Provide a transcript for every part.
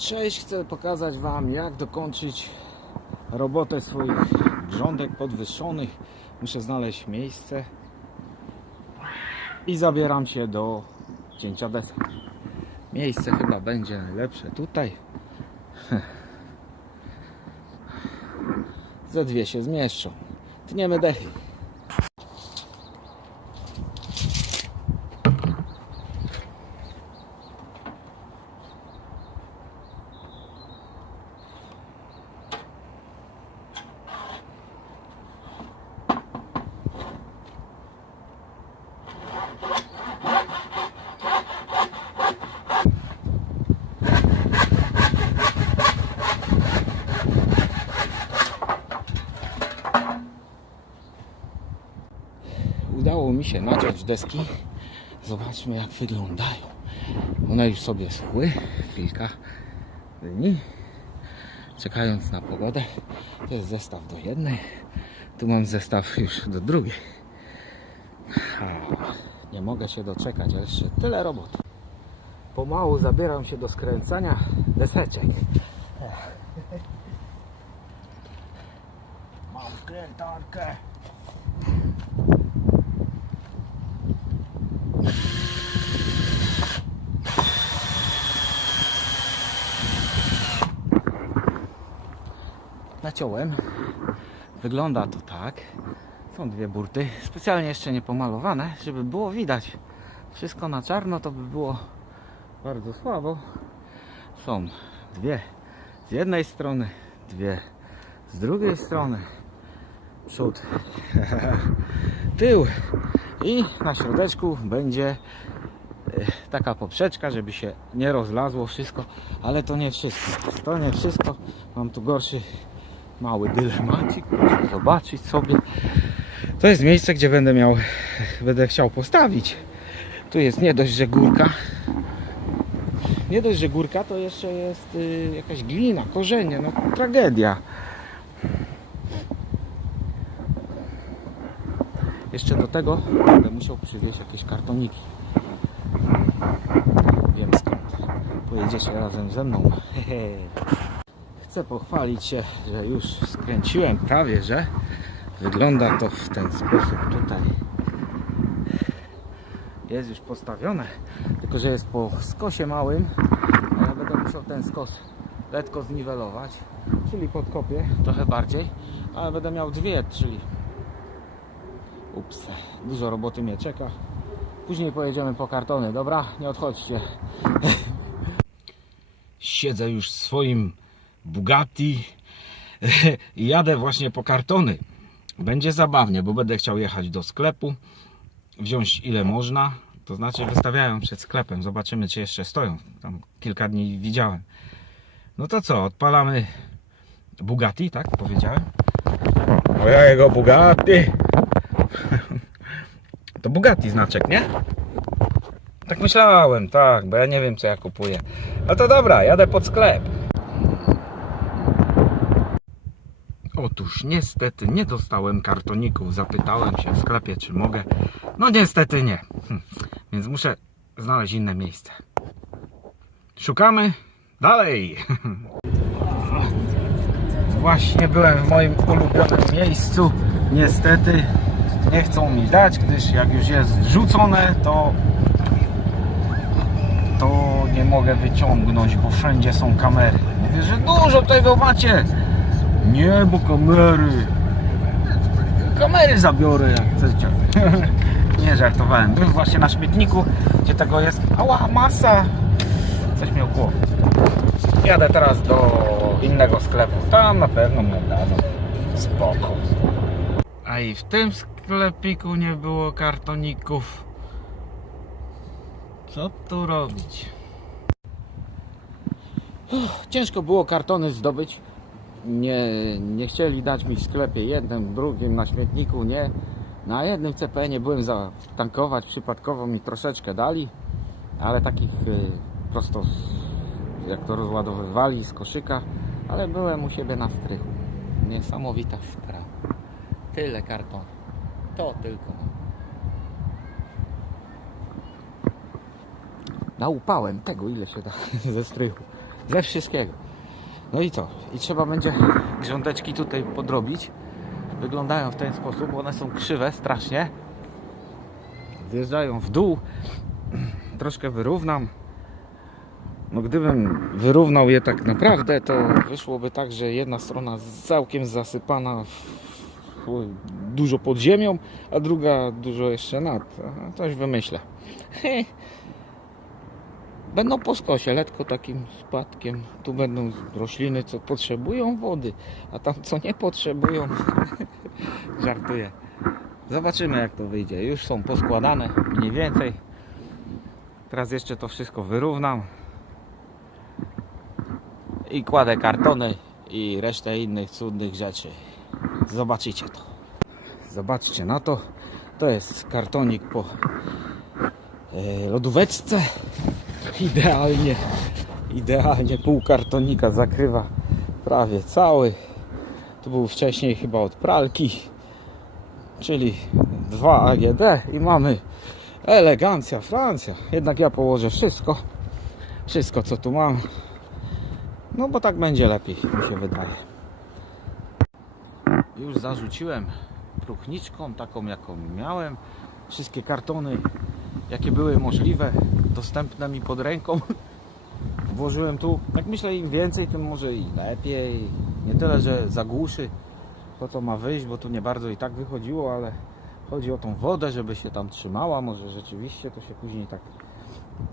Cześć, chcę pokazać Wam jak dokończyć robotę swoich grządek podwyższonych. Muszę znaleźć miejsce i zabieram się do cięcia desek. Miejsce chyba będzie najlepsze tutaj. Ze dwie się zmieszczą. Tniemy dechy. Udało mi się naciąć deski. Zobaczmy jak wyglądają. One już sobie schły kilka dni. Czekając na pogodę. To jest zestaw do jednej. Tu mam zestaw już do drugiej. Nie mogę się doczekać, ale jeszcze tyle roboty. Pomału zabieram się do skręcania deseczek. Mam skrętarkę. Naciąłem. Wygląda to tak. Są dwie burty, specjalnie jeszcze nie pomalowane, żeby było widać. Wszystko na czarno to by było bardzo słabo. Są dwie z jednej strony, dwie z drugiej strony. Przód, tył i na środeczku będzie e, taka poprzeczka, żeby się nie rozlazło wszystko, ale to nie wszystko. To nie wszystko. Mam tu gorszy mały dylemacik, proszę zobaczyć sobie. To jest miejsce, gdzie będę miał, będę chciał postawić. Tu jest nie dość, że górka. Nie dość, że górka, to jeszcze jest y, jakaś glina, korzenie, no tragedia. Jeszcze do tego będę musiał przywieźć jakieś kartoniki. Wiem skąd. Pojedziecie razem ze mną. Hehe. Chcę pochwalić się, że już skręciłem prawie, że wygląda to w ten sposób tutaj. Jest już postawione, tylko że jest po skosie małym, a ja będę musiał ten skos letko zniwelować, czyli podkopię trochę bardziej, ale będę miał dwie, czyli ups, dużo roboty mnie czeka. Później pojedziemy po kartony, dobra? Nie odchodźcie. Siedzę już w swoim Bugatti i jadę właśnie po kartony. Będzie zabawnie, bo będę chciał jechać do sklepu, wziąć ile można. To znaczy wystawiają przed sklepem. Zobaczymy, czy jeszcze stoją. Tam kilka dni widziałem. No to co, odpalamy Bugatti, tak powiedziałem? Mojego Bugatti. To Bugatti znaczek, nie? Tak myślałem, tak, bo ja nie wiem, co ja kupuję. No to dobra, jadę pod sklep. Otóż niestety nie dostałem kartoników. Zapytałem się w sklepie, czy mogę. No niestety nie. Hm. Więc muszę znaleźć inne miejsce. Szukamy dalej. Właśnie byłem w moim ulubionym miejscu. Niestety nie chcą mi dać, gdyż jak już jest rzucone, to to nie mogę wyciągnąć, bo wszędzie są kamery. Mówię, że dużo tego macie. Nie, bo kamery. Kamery zabiorę jak chcecie. Nie żartowałem. Byłem właśnie na śmietniku, gdzie tego jest. Ała, masa. Coś mi głowie. Jadę teraz do innego sklepu. Tam na pewno mnie dadzą. Spoko. A i w tym sklepiku nie było kartoników. Co tu robić? Uff, Ciężko było kartony zdobyć nie, nie chcieli dać mi w sklepie jednym, drugim na śmietniku, nie. Na jednym CPN byłem zatankować, przypadkowo mi troszeczkę dali, ale takich y, prosto jak to rozładowywali z koszyka, ale byłem u siebie na strychu. Niesamowita sprawa. Tyle karton. To tylko. Naupałem tego, ile się da ze strychu. Ze wszystkiego. No i co? I trzeba będzie grządeczki tutaj podrobić. Wyglądają w ten sposób, one są krzywe strasznie. Zjeżdżają w dół. Troszkę wyrównam. No gdybym wyrównał je tak naprawdę, to wyszłoby tak, że jedna strona całkiem zasypana dużo pod ziemią, a druga dużo jeszcze nad. Coś wymyślę. Będą po skosie, letko takim spadkiem. Tu będą rośliny, co potrzebują wody, a tam co nie potrzebują. Żartuję. Zobaczymy jak to wyjdzie. Już są poskładane mniej więcej. Teraz jeszcze to wszystko wyrównam. I kładę kartony i resztę innych cudnych rzeczy. Zobaczycie to. Zobaczcie na to. To jest kartonik po e, lodóweczce. Idealnie, idealnie pół kartonika zakrywa prawie cały. Tu był wcześniej chyba od pralki, czyli 2 AGD i mamy elegancja Francja. Jednak ja położę wszystko, wszystko co tu mam. No bo tak będzie lepiej, mi się wydaje. Już zarzuciłem próchniczką, taką jaką miałem. Wszystkie kartony, jakie były możliwe, dostępne mi pod ręką. Włożyłem tu, jak myślę, im więcej, tym może i lepiej. Nie tyle, że zagłuszy to, co ma wyjść, bo tu nie bardzo i tak wychodziło, ale chodzi o tą wodę, żeby się tam trzymała. Może rzeczywiście to się później tak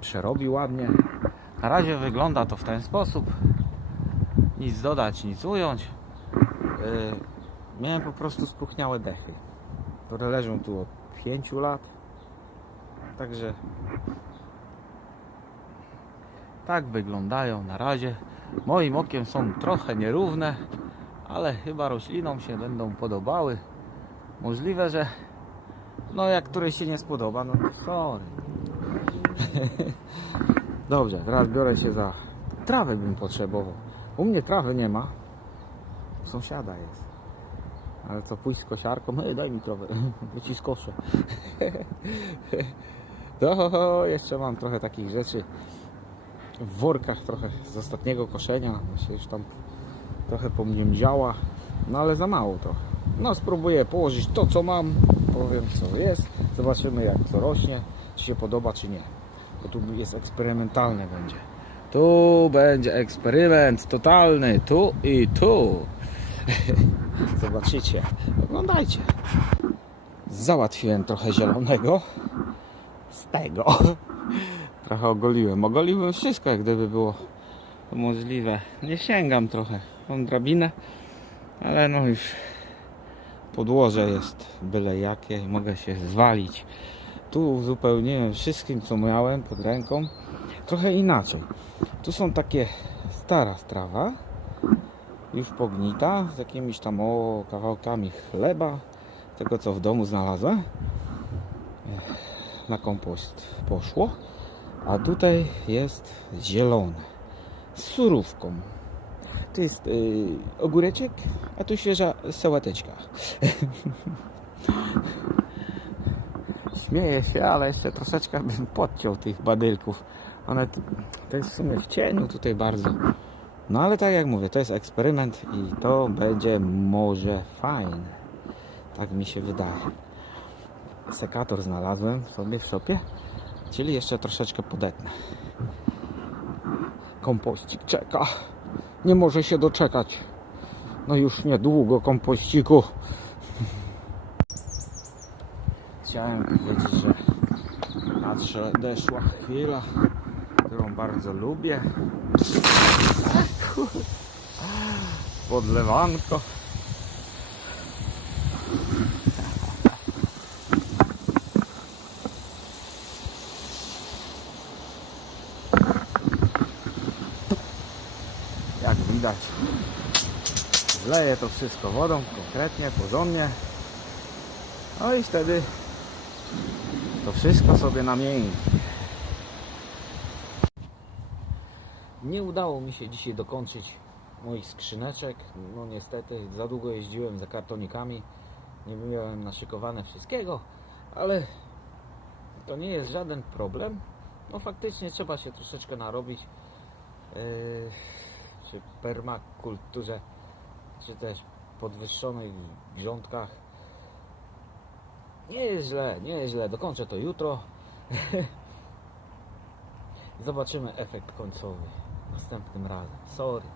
przerobi ładnie. Na razie wygląda to w ten sposób. Nic dodać, nic ująć. Yy, miałem po prostu spróchniałe dechy, które leżą tu od 5 lat. Także tak wyglądają na razie. Moim okiem są trochę nierówne, ale chyba roślinom się będą podobały. Możliwe, że no jak której się nie spodoba, no to sorry. Dobrze, teraz biorę się za trawę bym potrzebował. U mnie trawy nie ma. U sąsiada jest. Ale co pójść z kosiarką? Ej, daj mi trawę, bo ci skoszę. To jeszcze mam trochę takich rzeczy w workach trochę z ostatniego koszenia. Jeszcze już tam trochę po mnie działa. No ale za mało trochę. No spróbuję położyć to co mam. Powiem co jest. Zobaczymy jak to rośnie. Czy się podoba czy nie. Bo tu jest eksperymentalne będzie. Tu będzie eksperyment totalny. Tu i tu. Zobaczycie. Oglądajcie. Załatwiłem trochę zielonego. Z tego. Trochę ogoliłem. Ogoliłem wszystko, jak gdyby było możliwe. Nie sięgam trochę. Mam drabinę, ale no już podłoże jest byle jakie i mogę się zwalić. Tu uzupełniłem wszystkim, co miałem pod ręką. Trochę inaczej. Tu są takie stara strawa, już pognita, z jakimiś tam o kawałkami chleba, tego co w domu znalazłem. Na kompost poszło. A tutaj jest zielone. Z surówką. Tu jest yy, ogóreczek, a tu świeża sałateczka. Śmieję się, ale jeszcze troszeczkę bym podciął tych badylków. One to jest w sumie w cieniu tutaj bardzo. No ale tak jak mówię, to jest eksperyment i to będzie może fajne. Tak mi się wydaje. Sekator znalazłem sobie w szopie. Czyli jeszcze troszeczkę podetnę. Kompościk czeka. Nie może się doczekać. No już niedługo kompościku. Chciałem powiedzieć, że nadeszła chwila, którą bardzo lubię. Podlewanko. jak widać. Leję to wszystko wodą konkretnie, porządnie. No i wtedy to wszystko sobie namieni. Nie udało mi się dzisiaj dokończyć moich skrzyneczek. No niestety za długo jeździłem za kartonikami. Nie miałem naszykowane wszystkiego ale to nie jest żaden problem. No faktycznie trzeba się troszeczkę narobić. Yy, czy permakulturze, czy też podwyższonych grządkach. Nie jest źle, nie jest źle. Dokończę to jutro. Zobaczymy efekt końcowy następnym razem. Sorry.